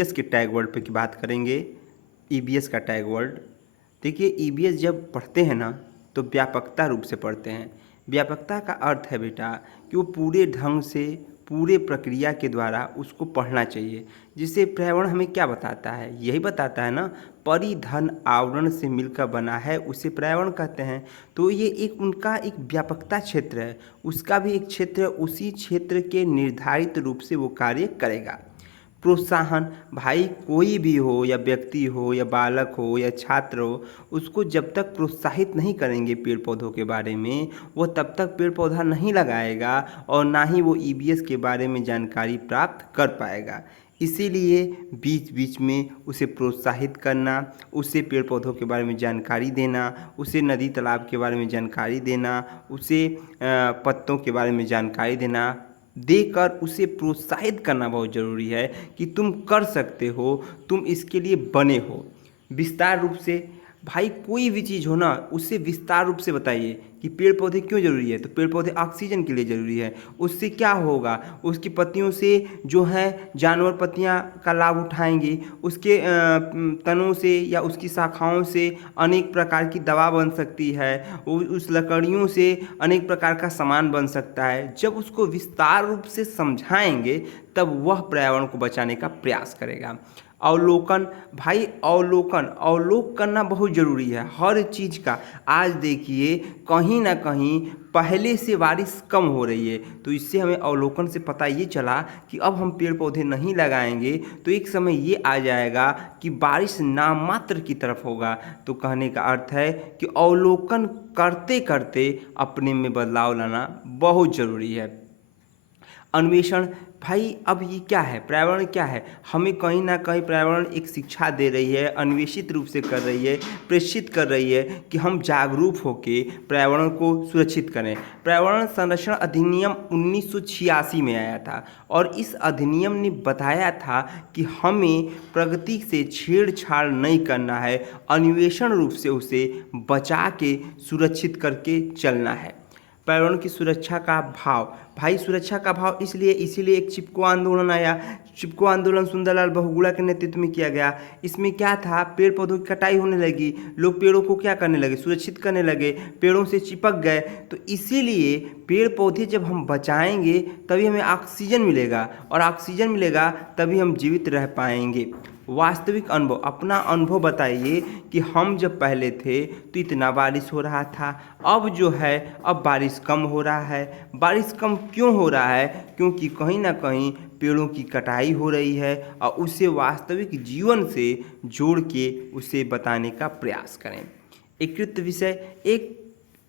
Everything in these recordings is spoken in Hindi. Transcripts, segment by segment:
ईबीएस के टैग वर्ड पे की बात करेंगे। ईबीएस का टैग वर्ड देखिए, ईबीएस जब पढ़ते हैं ना तो व्यापकता रूप से पढ़ते हैं। व्यापकता का अर्थ है बेटा कि वो पूरे ढंग से, पूरे प्रक्रिया के द्वारा उसको पढ़ना चाहिए। जिससे पर्यावरण हमें क्या बताता है, यही बताता है ना, परिधन आवरण से मिलकर बना है, उसे पर्यावरण कहते हैं। तो ये एक उनका एक व्यापकता क्षेत्र है, उसका भी एक क्षेत्र है, उसी क्षेत्र के निर्धारित रूप से वो कार्य करेगा। प्रोत्साहन, भाई कोई भी हो, या व्यक्ति हो, या बालक हो, या छात्र हो, उसको जब तक प्रोत्साहित नहीं करेंगे पेड़ पौधों के बारे में, वो तब तक पेड़ पौधा नहीं लगाएगा और ना ही वो ईबीएस के बारे में जानकारी प्राप्त कर पाएगा। इसीलिए बीच बीच में उसे प्रोत्साहित करना, उसे पेड़ पौधों के बारे में जानकारी देना, उसे नदी तालाब के बारे में जानकारी देना, उसे पत्तों के बारे में जानकारी देना, देकर उसे प्रोत्साहित करना बहुत ज़रूरी है कि तुम कर सकते हो, तुम इसके लिए बने हो। विस्तार रूप से, भाई कोई भी चीज़ हो ना, उससे विस्तार रूप से बताइए कि पेड़ पौधे क्यों ज़रूरी है। तो पेड़ पौधे ऑक्सीजन के लिए ज़रूरी है। उससे क्या होगा, उसकी पत्तियों से जो है जानवर पत्तियां का लाभ उठाएंगे, उसके तनों से या उसकी शाखाओं से अनेक प्रकार की दवा बन सकती है, उस लकड़ियों से अनेक प्रकार का सामान बन सकता है। जब उसको विस्तार रूप से समझाएंगे तब वह पर्यावरण को बचाने का प्रयास करेगा। अवलोकन, भाई अवलोक करना बहुत ज़रूरी है हर चीज़ का। आज देखिए कहीं ना कहीं पहले से बारिश कम हो रही है, तो इससे हमें अवलोकन से पता ये चला कि अब हम पेड़ पौधे नहीं लगाएंगे तो एक समय ये आ जाएगा कि बारिश नामात्र की तरफ होगा। तो कहने का अर्थ है कि अवलोकन करते करते अपने में बदलाव लाना बहुत ज़रूरी है। अन्वेषण, भाई अब ये क्या है, पर्यावरण क्या है, हमें कहीं ना कहीं पर्यावरण एक शिक्षा दे रही है, अन्वेषित रूप से कर रही है, प्रेषित कर रही है कि हम जागरूक होकर पर्यावरण को सुरक्षित करें। पर्यावरण संरक्षण अधिनियम 1986 में आया था और इस अधिनियम ने बताया था कि हमें प्रगति से छेड़छाड़ नहीं करना है, अन्वेषण रूप से उसे बचा के सुरक्षित करके चलना है। पर्यावरण की सुरक्षा का भाव, भाई सुरक्षा का भाव इसलिए इसीलिए एक चिपको आंदोलन आया। चिपको आंदोलन सुंदरलाल बहुगुणा के नेतृत्व में किया गया। इसमें क्या था, पेड़ पौधों की कटाई होने लगी, लोग पेड़ों को क्या करने लगे, सुरक्षित करने लगे, पेड़ों से चिपक गए। तो इसीलिए पेड़ पौधे जब हम बचाएंगे तभी हमें ऑक्सीजन मिलेगा, और ऑक्सीजन मिलेगा तभी हम जीवित रह पाएंगे। वास्तविक अनुभव, अपना अनुभव बताइए कि हम जब पहले थे तो इतना बारिश हो रहा था, अब जो है अब बारिश कम हो रहा है। बारिश कम क्यों हो रहा है, क्योंकि कहीं ना कहीं पेड़ों की कटाई हो रही है, और उसे वास्तविक जीवन से जोड़ के उसे बताने का प्रयास करें। एकीकृत विषय,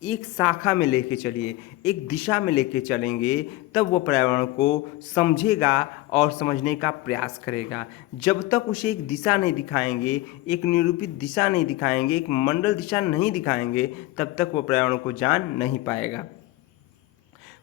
एक शाखा में लेके चलिए, एक दिशा में लेके चलेंगे तब वो पर्यावरण को समझेगा और समझने का प्रयास करेगा। जब तक उसे एक दिशा नहीं दिखाएंगे, एक निरूपित दिशा नहीं दिखाएंगे, एक मंडल दिशा नहीं दिखाएंगे, तब तक वो पर्यावरण को जान नहीं पाएगा।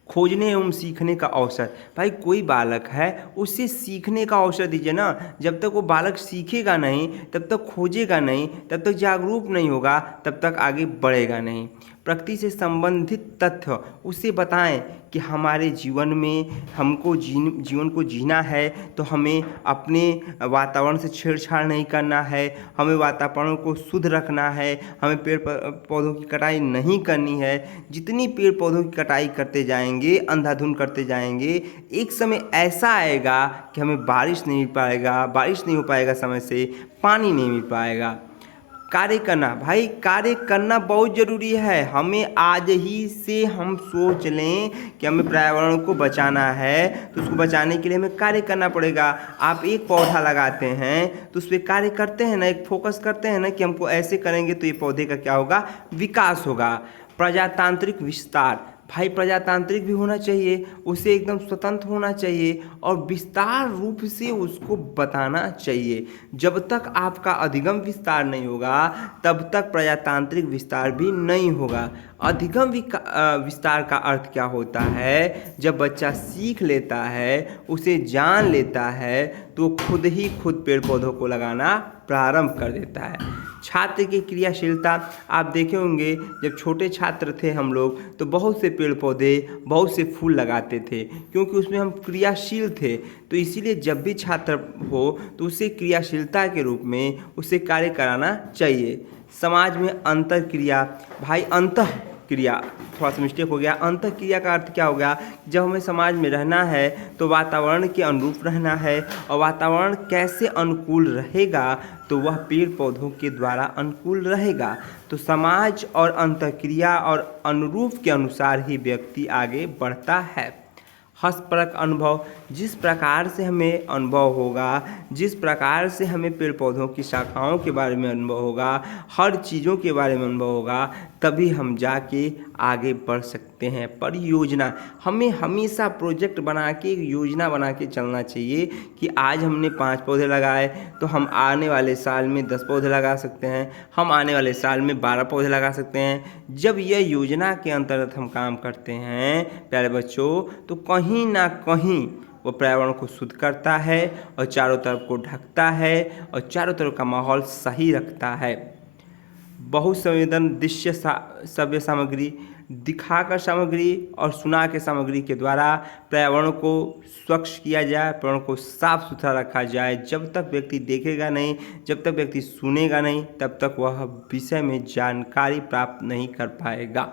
खोजने एवं सीखने का अवसर, भाई कोई बालक है उसे सीखने का अवसर दीजिए ना। जब तक वो बालक सीखेगा नहीं, तब तक खोजेगा नहीं, तब तक जागरूक नहीं होगा, तब तक आगे बढ़ेगा नहीं। प्रकृति से संबंधित तथ्य उसे बताएं कि हमारे जीवन में हमको जीवन को जीना है तो हमें अपने वातावरण से छेड़छाड़ नहीं करना है, हमें वातावरण को शुद्ध रखना है, हमें पेड़ पौधों की कटाई नहीं करनी है। जितनी पेड़ पौधों की कटाई करते जाएंगे, अंधाधुंध करते जाएंगे, एक समय ऐसा आएगा कि हमें बारिश नहीं मिल पाएगा, बारिश नहीं हो पाएगा, समय से पानी नहीं मिल पाएगा। कार्य करना, भाई कार्य करना बहुत ज़रूरी है। हमें आज ही से हम सोच लें कि हमें पर्यावरण को बचाना है, तो उसको बचाने के लिए हमें कार्य करना पड़ेगा। आप एक पौधा लगाते हैं तो उस पर कार्य करते हैं ना, एक फोकस करते हैं ना कि हमको ऐसे करेंगे तो ये पौधे का क्या होगा, विकास होगा। प्रजातांत्रिक विस्तार, भाई प्रजातांत्रिक भी होना चाहिए, उसे एकदम स्वतंत्र होना चाहिए और विस्तार रूप से उसको बताना चाहिए। जब तक आपका अधिगम विस्तार नहीं होगा तब तक प्रजातांत्रिक विस्तार भी नहीं होगा। अधिगम विस्तार का अर्थ क्या होता है, जब बच्चा सीख लेता है, उसे जान लेता है, तो खुद ही खुद पेड़ पौधों को लगाना प्रारंभ कर देता है। छात्र की क्रियाशीलता, आप देखे होंगे जब छोटे छात्र थे हम लोग तो बहुत से पेड़ पौधे, बहुत से फूल लगाते थे, क्योंकि उसमें हम क्रियाशील थे। तो इसीलिए जब भी छात्र हो तो उसे क्रियाशीलता के रूप में उसे कार्य कराना चाहिए। समाज में अंतर क्रिया, भाई अंतः क्रिया, थोड़ा सा मिस्टेक हो गया। अंतः क्रिया का अर्थ क्या हो गया? जब हमें समाज में रहना है तो वातावरण के अनुरूप रहना है, और वातावरण कैसे अनुकूल रहेगा? तो वह पेड़ पौधों के द्वारा अनुकूल रहेगा। तो समाज और अंतःक्रिया और अनुरूप के अनुसार ही व्यक्ति आगे बढ़ता है। हस्तपरक अनुभव, जिस प्रकार से हमें अनुभव होगा, जिस प्रकार से हमें पेड़ पौधों की शाखाओं के बारे में अनुभव होगा, हर चीज़ों के बारे में अनुभव होगा, तभी हम जाके आगे बढ़ सकते हैं। परियोजना, हमें हमेशा प्रोजेक्ट बना के, योजना बना के चलना चाहिए कि आज हमने 5 पौधे लगाए तो हम आने वाले साल में 10 पौधे लगा सकते हैं, हम आने वाले साल में 12 पौधे लगा सकते हैं। जब यह योजना के अंतर्गत हम काम करते हैं प्यारे बच्चों, तो कहीं ना कहीं वो पर्यावरण को शुद्ध करता है और चारों तरफ को ढकता है और चारों तरफ का माहौल सही रखता है। बहुसंवेदन दृश्य श्रव्य सामग्री, दिखाकर सामग्री और सुना के सामग्री के द्वारा पर्यावरण को स्वच्छ किया जाए, पर्यावरण को साफ सुथरा रखा जाए। जब तक व्यक्ति देखेगा नहीं, जब तक व्यक्ति सुनेगा नहीं, तब तक वह विषय में जानकारी प्राप्त नहीं कर पाएगा।